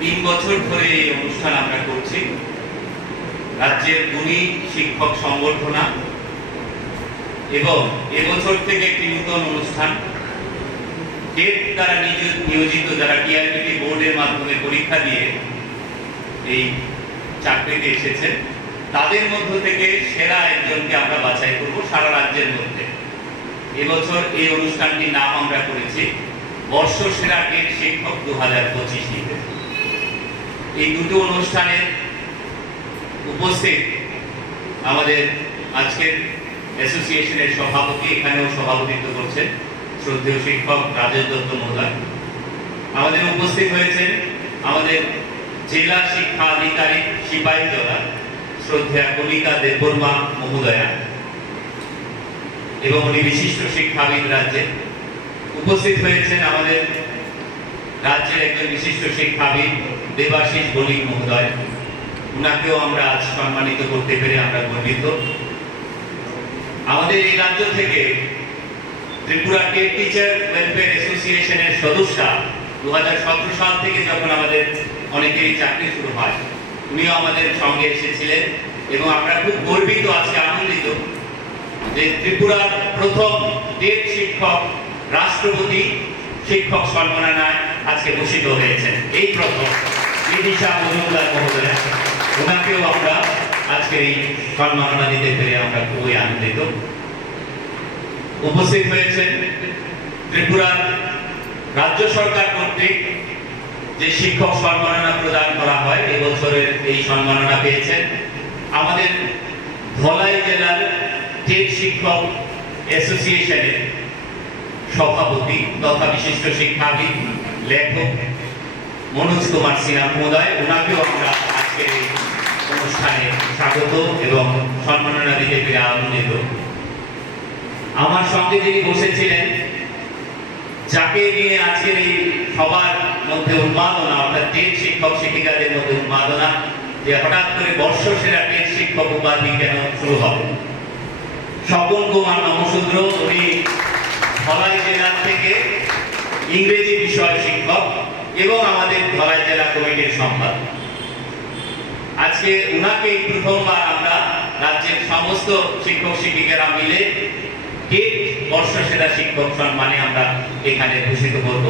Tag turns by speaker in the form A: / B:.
A: তিন বছর ধরে এই অনুষ্ঠান আমরা করছি। রাজ্যের গুণী শিক্ষক সংবর্ধনা এবং এবছর থেকে একটি নূতন অনুষ্ঠান। টেট দ্বারা নিয়োজিত যারা টিআইবিটি বোর্ডের মাধ্যমে পরীক্ষা দিয়ে এই চাকরিতে এসেছেন, তাদের মধ্য থেকে সেরা একজনকে আমরা বাছাই করব সারা রাজ্যের মধ্যে। এবছর এই অনুষ্ঠানটির নাম আমরা করেছি বর্ষ সেরা টেট শিক্ষক দু হাজার পঁচিশ এই দুটো অনুষ্ঠানে উপস্থিত আমাদের আজকের অ্যাসোসিয়েশনের সভাপতি, এখানেও সভাপতিত্ব করছেন শ্রদ্ধেয় শিক্ষক রাজেশ দত্ত মহোদয়। আমাদের উপস্থিত হয়েছেন আমাদের জেলা শিক্ষা আধিকারিক সিপাহী জলা শ্রদ্ধেয়া কলিকা দেববর্মা মহোদয়া এবং উনি বিশিষ্ট শিক্ষাবিদ রাজ্যে উপস্থিত হয়েছেন আমাদের রাজ্যের একজন বিশিষ্ট শিক্ষাবিদ দেবাশিস বণিক মহোদয়। উনাকেও আমরা আজ সম্মানিত করতে পেরে আমরা গর্বিত। আমাদের এই রাজ্য থেকে ত্রিপুরা টেট টিচার ওয়েলফেয়ার অ্যাসোসিয়েশনের সদস্যা দু সাল থেকে যখন আমাদের অনেকেরই চাকরি শুরু হয়, উনিও আমাদের সঙ্গে এসেছিলেন এবং আমরা খুব গর্বিত, আজকে আনন্দিত যে ত্রিপুরার প্রথম টেট শিক্ষক রাষ্ট্রপতি শিক্ষক সম্মাননায় আজকে ভূষিত হয়েছেন এই প্রথম মজুমদার ওনাকেও আমরা আজকে এই দিতে পেরে আমরা খুবই আনন্দিত। উপস্থিত হয়েছেন ত্রিপুরার রাজ্য সরকার কর্তৃক যে শিক্ষক সম্মাননা প্রদান করা হয়, এবছরের এই সম্মাননা পেয়েছেন আমাদের ধলাই জেলার টেট শিক্ষক অ্যাসোসিয়েশনের সভাপতি তথা বিশিষ্ট শিক্ষাবিদ লেখক মনোজ কুমার সিনহা মহোদয় ওনাকেও আমরা আজকের এই অনুষ্ঠানে স্বাগত এবং সম্মাননা দিতে পেরে আনন্দিত। আমার সঙ্গে যিনি বসেছিলেন, যাকে নিয়ে আজকের এই সবার মধ্যে উন্মাদনা, অর্থাৎ টেট শিক্ষক শিক্ষিকাদের মধ্যে উন্মাদনা, যে হঠাৎ করে বর্ষ সেরা টেট শিক্ষক উপাধি কেন শুরু হবে? স্বপন কুমার নমশূদ্র, উনি ধলাই জেলা থেকে ইংরেজি বিষয় শিক্ষক এবং আমাদের ধলাই জেলা কমিটির সম্পাদক। আজকে উনাকে প্রথমবার আমরা রাজ্যের সমস্ত শিক্ষক শিক্ষিকারা মিলে টেট বর্ষ সেরা শিক্ষক সম্মানে আমরা এখানে ভূষিত করব।